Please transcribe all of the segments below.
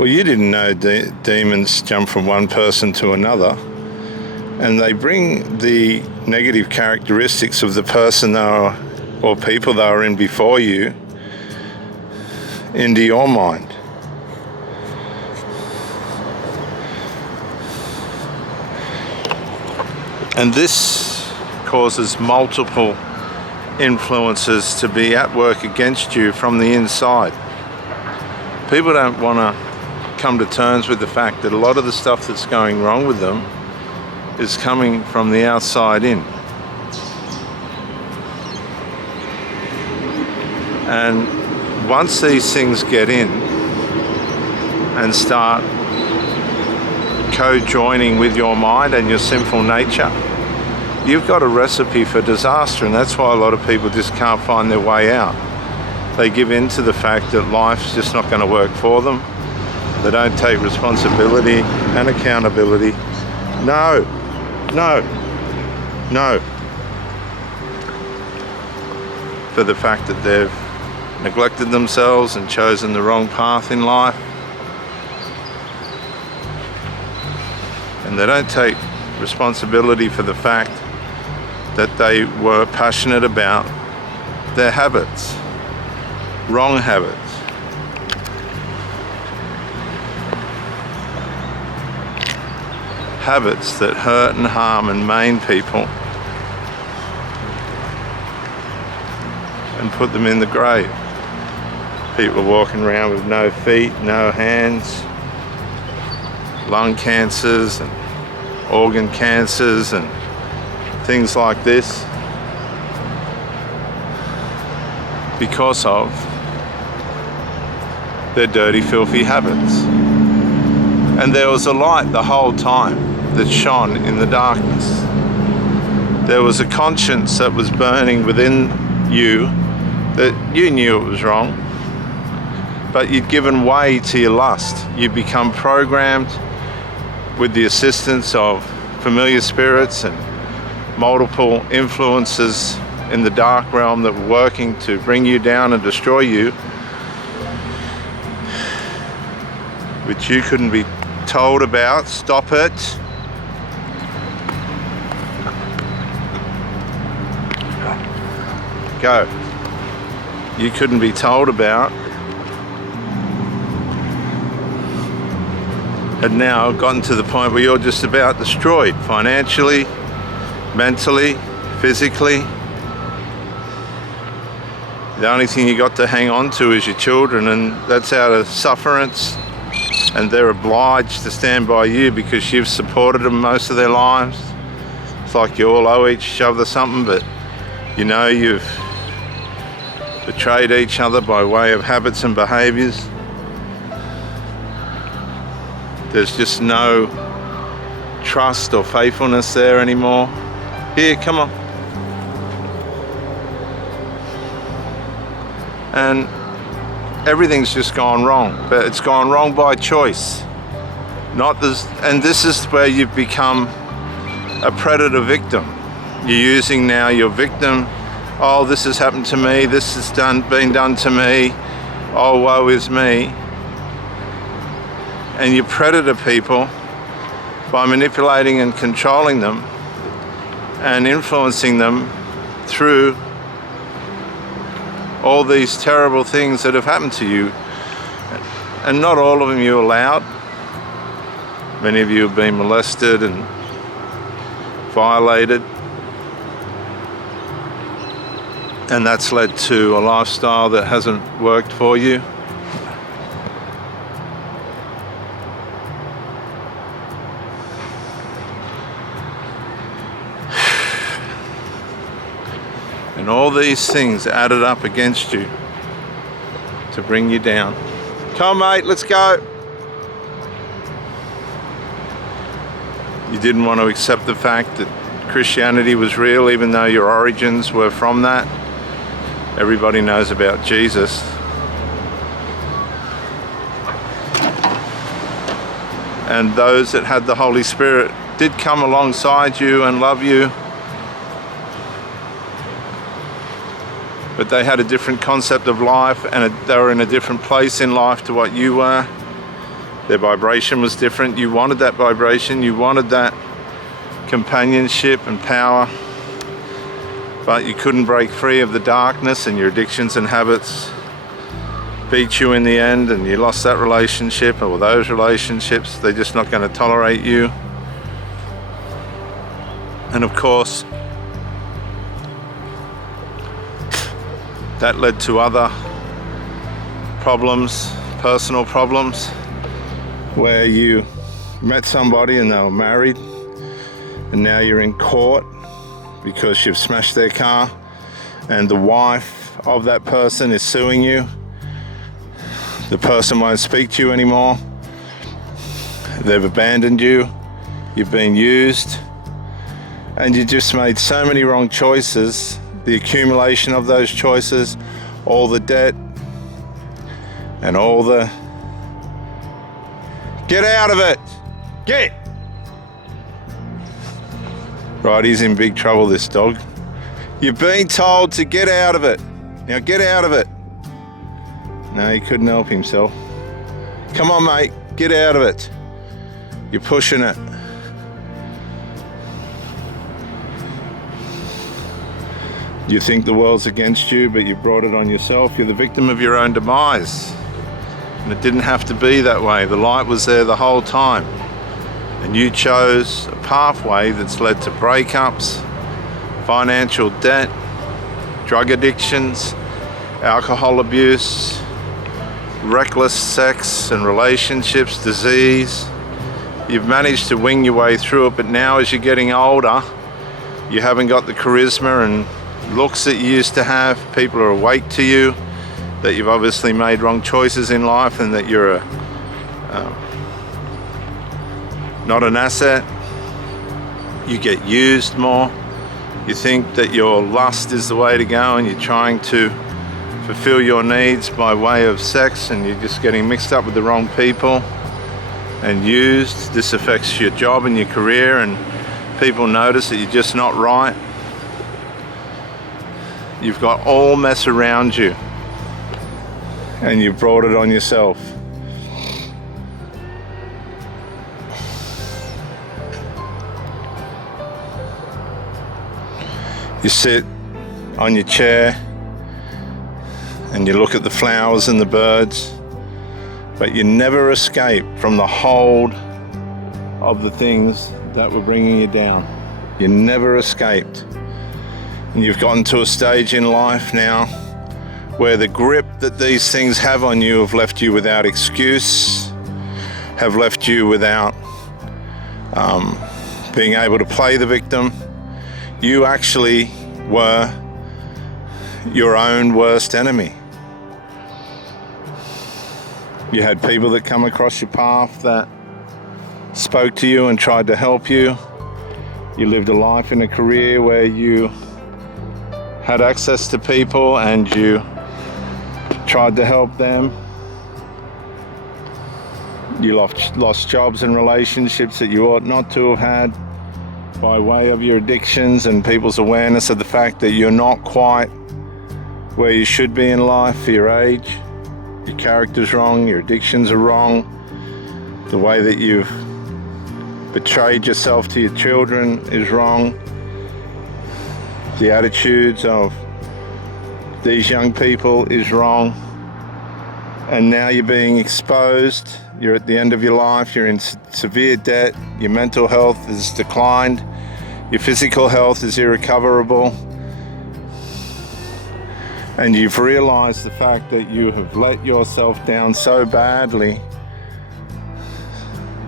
Well, you didn't know demons jump from one person to another, and they bring the negative characteristics of the person or people they were in before you into your mind. And this causes multiple influences to be at work against you from the inside. People don't want to come to terms with the fact that a lot of the stuff that's going wrong with them is coming from the outside in. And once these things get in and start co-joining with your mind and your sinful nature, you've got a recipe for disaster. And that's why a lot of people just can't find their way out. They give in to the fact that life's just not going to work for them. They don't take responsibility and accountability. No. For the fact that they've neglected themselves and chosen the wrong path in life. And they don't take responsibility for the fact that they were passionate about their habits, wrong habits. Habits that hurt and harm and maim people and put them in the grave. People walking around with no feet, no hands, lung cancers and organ cancers and things like this because of their dirty, filthy habits. And there was a light the whole time that shone in the darkness. There was a conscience that was burning within you that you knew it was wrong, but you'd given way to your lust. You'd become programmed with the assistance of familiar spirits and multiple influences in the dark realm that were working to bring you down and destroy you, which you couldn't be told about. Stop it. Go. You couldn't be told about, had now gotten to the point where you're just about destroyed financially, mentally, physically. The only thing you got to hang on to is your children, and that's out of sufferance, and they're obliged to stand by you because you've supported them most of their lives. It's like you all owe each other something, but you know you've betrayed each other by way of habits and behaviours. There's just no trust or faithfulness there anymore. Here, come on. And everything's just gone wrong, but it's gone wrong by choice. Not this, and this is where you've become a predator victim. You're using now your victim. Oh, this has happened to me. This has been done to me. Oh, woe is me. And you predator people by manipulating and controlling them and influencing them through all these terrible things that have happened to you. And not all of them you allowed. Many of you have been molested and violated. And that's led to a lifestyle that hasn't worked for you. And all these things added up against you to bring you down. Come on, mate, let's go. You didn't want to accept the fact that Christianity was real, even though your origins were from that. Everybody knows about Jesus. And those that had the Holy Spirit did come alongside you and love you. But they had a different concept of life, and they were in a different place in life to what you were. Their vibration was different. You wanted that vibration, you wanted that companionship and power, but you couldn't break free of the darkness, and your addictions and habits beat you in the end, and you lost that relationship or those relationships. They're just not going to tolerate you. And of course, that led to other problems, personal problems, where you met somebody and they were married, and now you're in court because you've smashed their car, and the wife of that person is suing you. The person won't speak to you anymore. They've abandoned you. You've been used. And you just made so many wrong choices. The accumulation of those choices, all the debt, and all the... Get out of it! Get! Right, he's in big trouble, this dog. You've been told to get out of it. Now get out of it. No, he couldn't help himself. Come on, mate, get out of it. You're pushing it. You think the world's against you, but you brought it on yourself. You're the victim of your own demise. And it didn't have to be that way. The light was there the whole time. And you chose a pathway that's led to breakups, financial debt, drug addictions, alcohol abuse, reckless sex and relationships, disease. You've managed to wing your way through it, but now as you're getting older, you haven't got the charisma and looks that you used to have. People are awake to you, that you've obviously made wrong choices in life, and that you're not an asset. You get used more. You think that your lust is the way to go, and you're trying to fulfill your needs by way of sex, and you're just getting mixed up with the wrong people and used. This affects your job and your career, and people notice that you're just not right. You've got all mess around you, and you've brought it on yourself. You sit on your chair and you look at the flowers and the birds, but you never escape from the hold of the things that were bringing you down. You never escaped. And you've gotten to a stage in life now where the grip that these things have on you have left you without excuse, have left you without being able to play the victim. You actually were your own worst enemy. You had people that come across your path that spoke to you and tried to help you. You lived a life in a career where you had access to people and you tried to help them. You lost jobs and relationships that you ought not to have had by way of your addictions and people's awareness of the fact that you're not quite where you should be in life for your age. Your character's wrong, your addictions are wrong, the way that you've betrayed yourself to your children is wrong. The attitudes of these young people is wrong. And now you're being exposed. You're at the end of your life. You're in severe debt. Your mental health has declined. Your physical health is irrecoverable. And you've realized the fact that you have let yourself down so badly.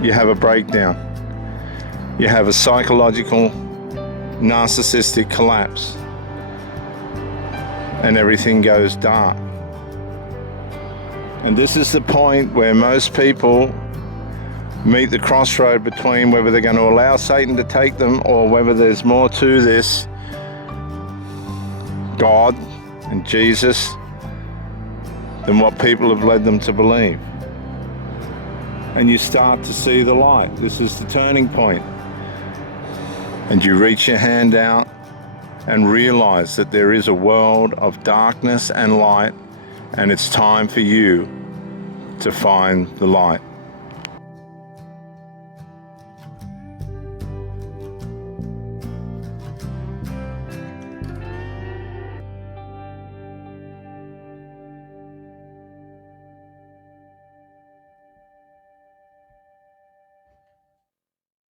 You have a breakdown. You have a psychological, narcissistic collapse. And everything goes dark. And this is the point where most people meet the crossroad between whether they're going to allow Satan to take them or whether there's more to this God and Jesus than what people have led them to believe. And you start to see the light. This is the turning point. And you reach your hand out and realize that there is a world of darkness and light, and it's time for you to find the light.